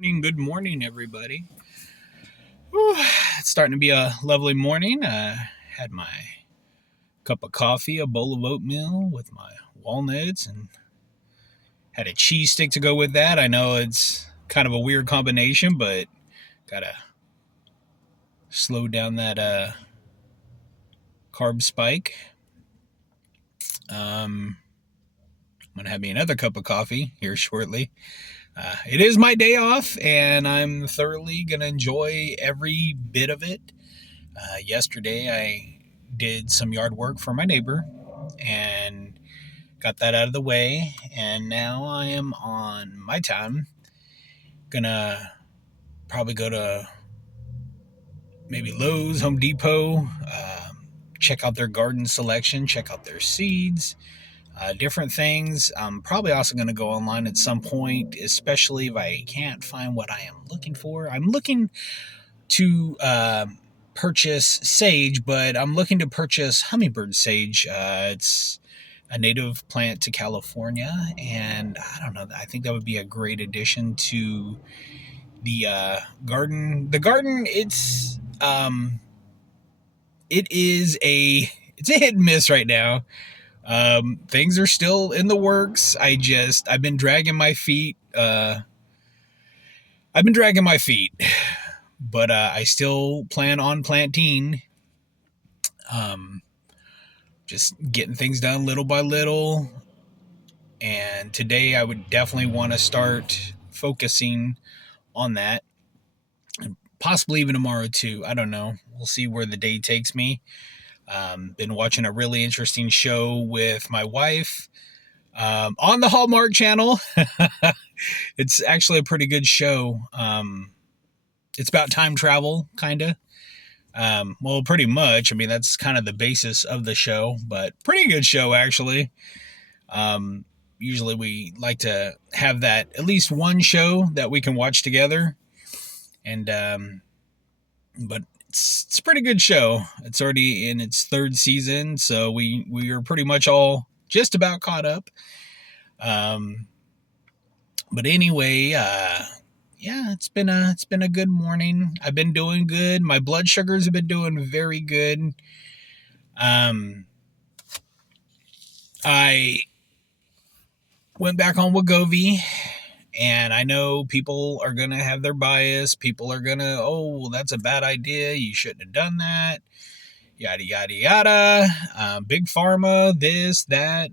Good morning, everybody. Whew, it's starting to be a lovely morning. Had my cup of coffee, a bowl of oatmeal with my walnuts, and had a cheese stick to go with that. I know it's kind of a weird combination, but gotta slow down that carb spike. I'm gonna have me another cup of coffee here shortly. It is my day off, and I'm thoroughly gonna enjoy every bit of it. Yesterday, I did some yard work for my neighbor and got that out of the way. And now I am on my time. Gonna probably go to maybe Lowe's, Home Depot, check out their garden selection, check out their seeds, different things. I'm probably also going to go online at some point, especially if I can't find what I am looking for. I'm looking to purchase sage, but I'm looking to purchase hummingbird sage. It's a native plant to California, and I don't know. I think that would be a great addition to the garden. The garden, it's a hit and miss right now. Things are still in the works. I've been dragging my feet. But I still plan on planting. Um, just getting things done little by little. And today I would definitely want to start focusing on that. And possibly even tomorrow too. I don't know. We'll see where the day takes me. Been watching a really interesting show with my wife on the Hallmark Channel. It's actually a pretty good show. It's about time travel, kind of. Well, pretty much. I mean, that's kind of the basis of the show, but pretty good show, actually. Usually we like to have that at least one show that we can watch together. And, but it's a pretty good show. It's already in its third season, so we are pretty much all just about caught up. But anyway, yeah, it's been a good morning. I've been doing good. My blood sugars have been doing very good. I went back on Wegovy, and I know people are gonna have their bias. People are gonna, oh, well, that's a bad idea. You shouldn't have done that. Yada yada yada. Big pharma, this that.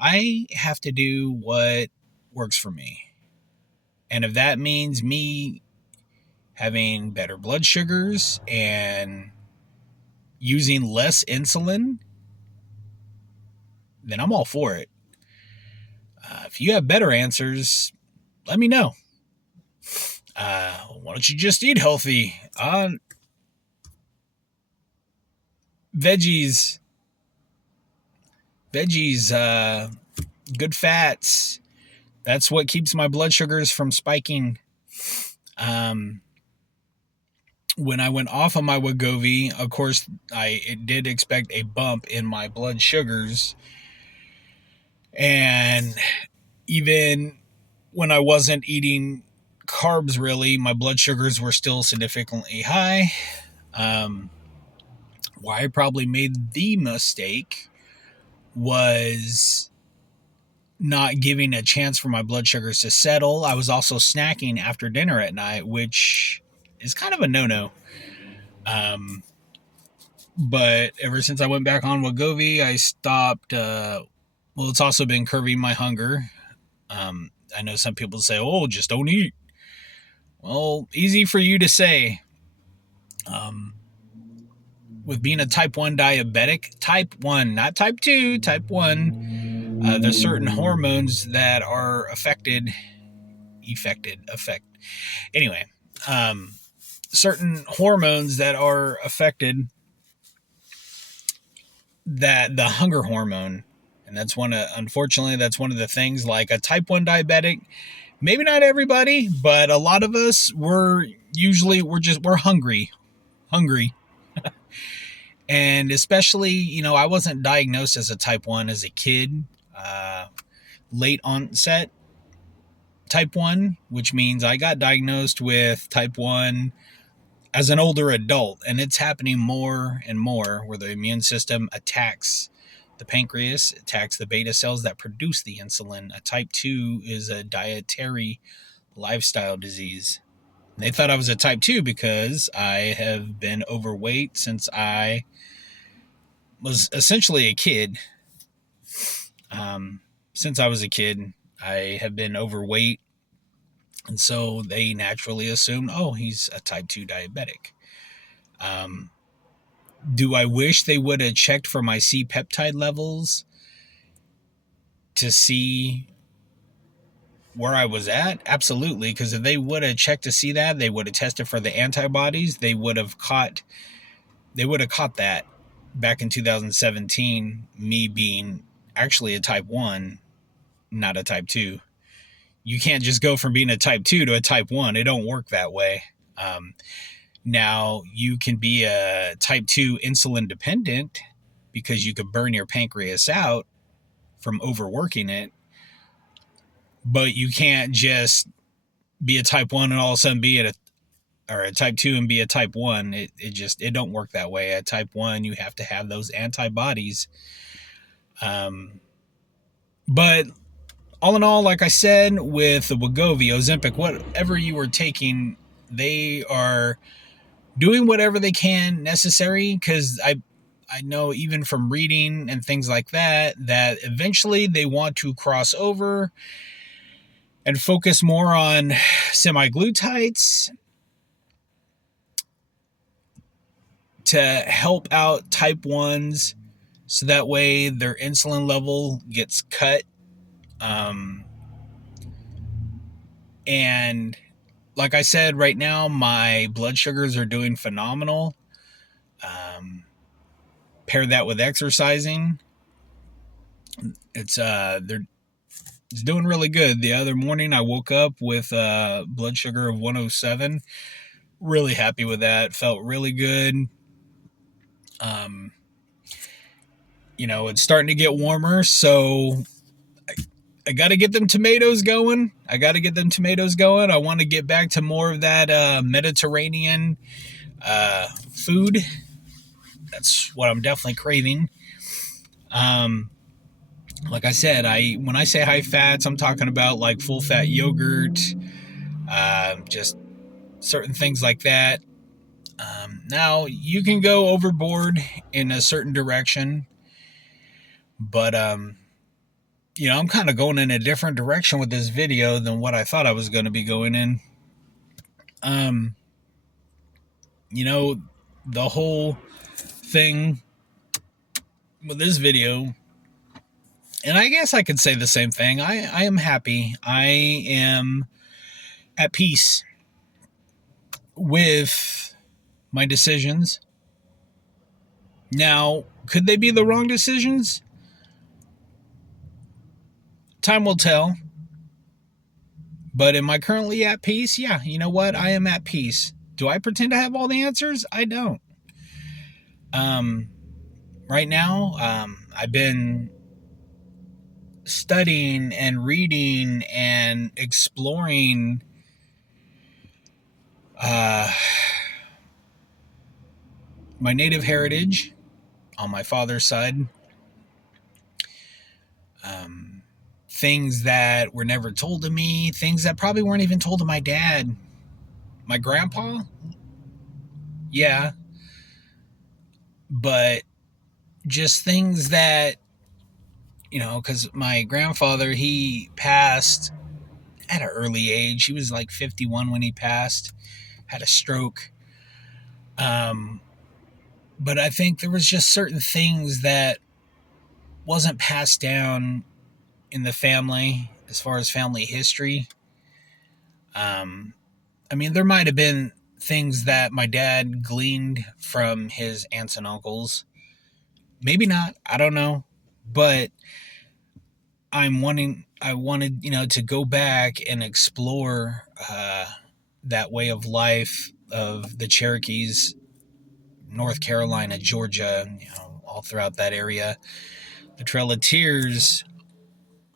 I have to do what works for me, and if that means me having better blood sugars and using less insulin, then I'm all for it. If you have better answers, let me know. Why don't you just eat healthy? Veggies, good fats. That's what keeps my blood sugars from spiking. When I went off of my Wegovy, of course, I did expect a bump in my blood sugars. And even when I wasn't eating carbs, really, my blood sugars were still significantly high. Why I probably made the mistake was not giving a chance for my blood sugars to settle. I was also snacking after dinner at night, which is kind of a no-no. But ever since I went back on Wegovy, I stopped. Well, it's also been curbing my hunger. I know some people say, oh, just don't eat. Well, easy for you to say. With being a type 1 diabetic, type 1, not type 2, type 1, there's certain hormones that are Anyway, certain hormones that are affected, that the hunger hormone. And unfortunately, that's one of the things, like a type 1 diabetic, maybe not everybody, but a lot of us, we're hungry. And especially, I wasn't diagnosed as a type 1 as a kid, late onset type 1, which means I got diagnosed with type 1 as an older adult, and it's happening more and more where the immune system attacks the pancreas, attacks the beta cells that produce the insulin. A type 2 is a dietary lifestyle disease. They thought I was a type 2 because I have been overweight since I was essentially a kid. Since I was a kid, I have been overweight. And so they naturally assumed, oh, he's a type 2 diabetic. Do I wish they would have checked for my C peptide levels to see where I was at? Absolutely, because if they would have checked to see that, they would have tested for the antibodies. They would have caught that back in 2017, me being actually a type 1, not a type 2. You can't just go from being a type 2 to a type 1. It don't work that way. Now, you can be a type 2 insulin dependent because you could burn your pancreas out from overworking it, but you can't just be a type 1 and all of a sudden be a type 2 and be a type 1. It don't work that way. At type 1, you have to have those antibodies. But all in all, like I said, with the Wegovy, Ozempic, whatever you were taking, they are doing whatever they can necessary, because I know even from reading and things like that eventually they want to cross over and focus more on semaglutides to help out type 1s so that way their insulin level gets cut. And like I said, right now my blood sugars are doing phenomenal. Pair that with exercising, it's doing really good. The other morning I woke up with a blood sugar of 107. Really happy with that. Felt really good. It's starting to get warmer, so I got to get them tomatoes going. I want to get back to more of that Mediterranean food. That's what I'm definitely craving. Like I said, when I say high fats, I'm talking about like full fat yogurt, just certain things like that. Now, you can go overboard in a certain direction, but I'm kind of going in a different direction with this video than what I thought I was going to be going in. The whole thing with this video, and I guess I could say the same thing. I am happy. I am at peace with my decisions. Now, could they be the wrong decisions? Time will tell. But am I currently at peace? Yeah, you know what? I am at peace. Do I pretend to have all the answers? I don't. Right now, I've been studying and reading and exploring my native heritage on my father's side. Things that were never told to me, things that probably weren't even told to my dad. My grandpa, yeah, but just things that, because my grandfather, he passed at an early age. He was like 51 when he passed, had a stroke. But I think there was just certain things that wasn't passed down in the family as far as family history. There might have been things that my dad gleaned from his aunts and uncles. Maybe not. I don't know. But I wanted, to go back and explore that way of life of the Cherokees, North Carolina, Georgia, all throughout that area. The Trail of Tears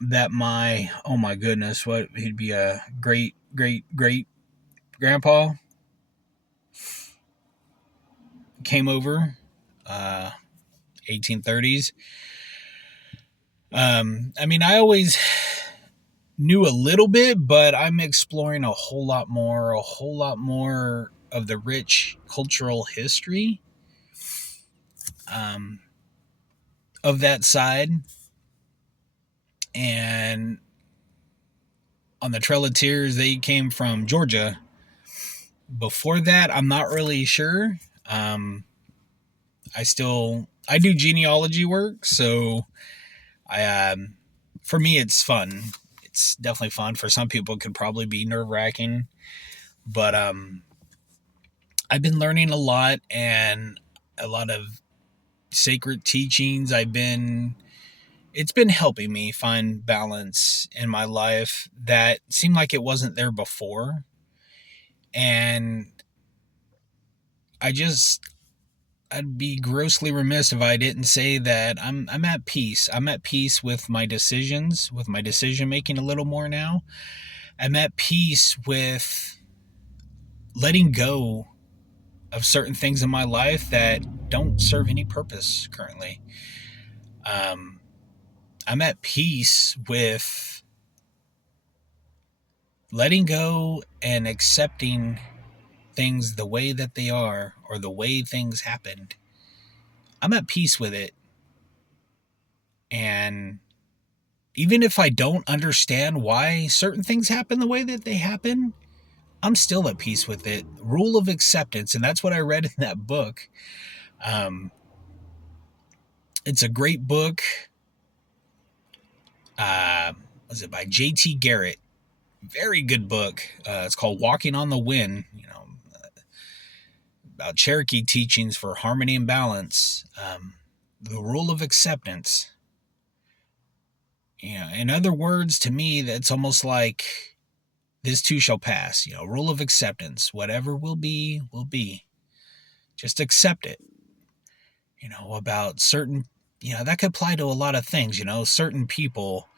that my, oh my goodness, what, he'd be a great great great grandpa came over, uh 1830s. I mean, I always knew a little bit, but I'm exploring a whole lot more of the rich cultural history, um, of that side. And on the Trail of Tears, they came from Georgia. Before that, I'm not really sure. Um, I do genealogy work, so I for me it's fun. It's definitely fun. For some people, it could probably be nerve wracking, but I've been learning a lot, and a lot of sacred teachings. It's been helping me find balance in my life that seemed like it wasn't there before. And I just, I'd be grossly remiss if I didn't say that I'm at peace. I'm at peace with my decisions, with my decision making a little more now. I'm at peace with letting go of certain things in my life that don't serve any purpose currently. Um, I'm at peace with letting go and accepting things the way that they are, or the way things happened. I'm at peace with it. And even if I don't understand why certain things happen the way that they happen, I'm still at peace with it. Rule of acceptance. And that's what I read in that book. Um, it's a great book. Uh, was it by J.T. Garrett? Very good book. It's called Walking on the Wind. About Cherokee teachings for harmony and balance. The rule of acceptance. In other words, to me, that's almost like this too shall pass. Rule of acceptance. Whatever will be, will be. Just accept it. About certain, that could apply to a lot of things. Certain people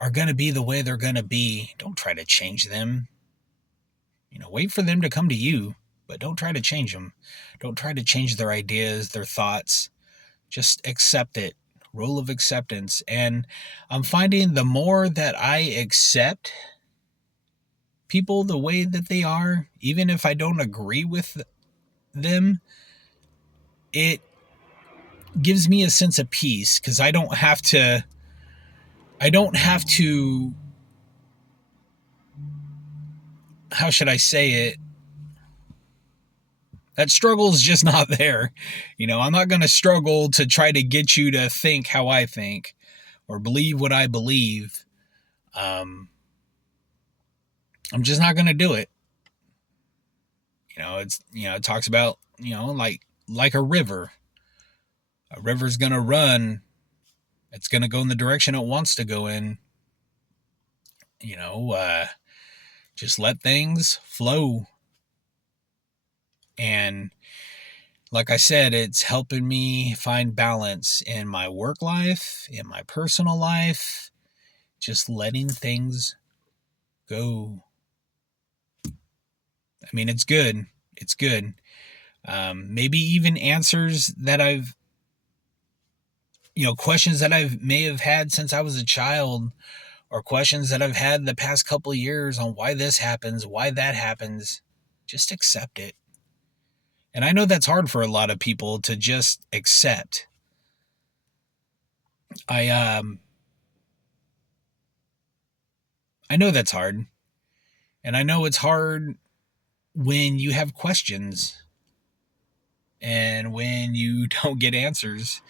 are going to be the way they're going to be. Don't try to change them. Wait for them to come to you, but don't try to change them. Don't try to change their ideas, their thoughts. Just accept it. Rule of acceptance. And I'm finding the more that I accept people the way that they are, even if I don't agree with them, it gives me a sense of peace, because I don't have to, how should I say it? That struggle is just not there. I'm not going to struggle to try to get you to think how I think or believe what I believe. Um, I'm just not going to do it. It talks about, like a river. A river's going to run. It's going to go in the direction it wants to go in. You know, uh, just let things flow. And like I said, it's helping me find balance in my work life, in my personal life, just letting things go. I mean, it's good. It's good. Maybe even answers that questions that I may have had since I was a child, or questions that I've had the past couple of years on why this happens, why that happens. Just accept it. And I know that's hard for a lot of people to just accept. I I know that's hard. And I know it's hard when you have questions and when you don't get answers.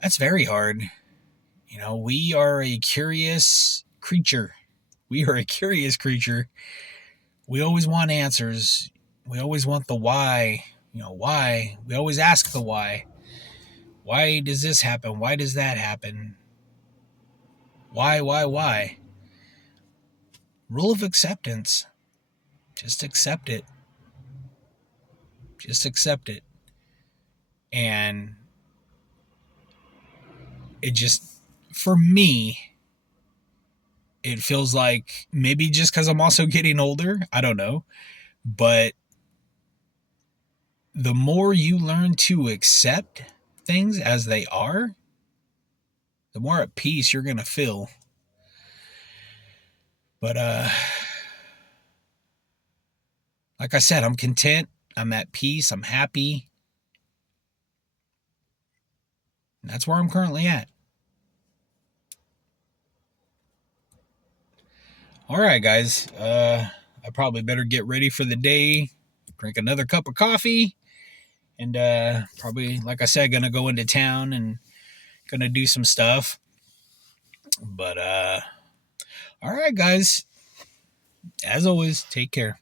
That's very hard. We are a curious creature. We are a curious creature. We always want answers. We always want the why. Why? We always ask the why. Why does this happen? Why does that happen? Why? Rule of acceptance. Just accept it. Just accept it. And it just, for me, it feels like maybe just because I'm also getting older, I don't know. But the more you learn to accept things as they are, the more at peace you're going to feel. But like I said, I'm content. I'm at peace. I'm happy. And that's where I'm currently at. All right, guys. I probably better get ready for the day, drink another cup of coffee, and probably, like I said, gonna go into town and gonna do some stuff. But all right, guys. As always, take care.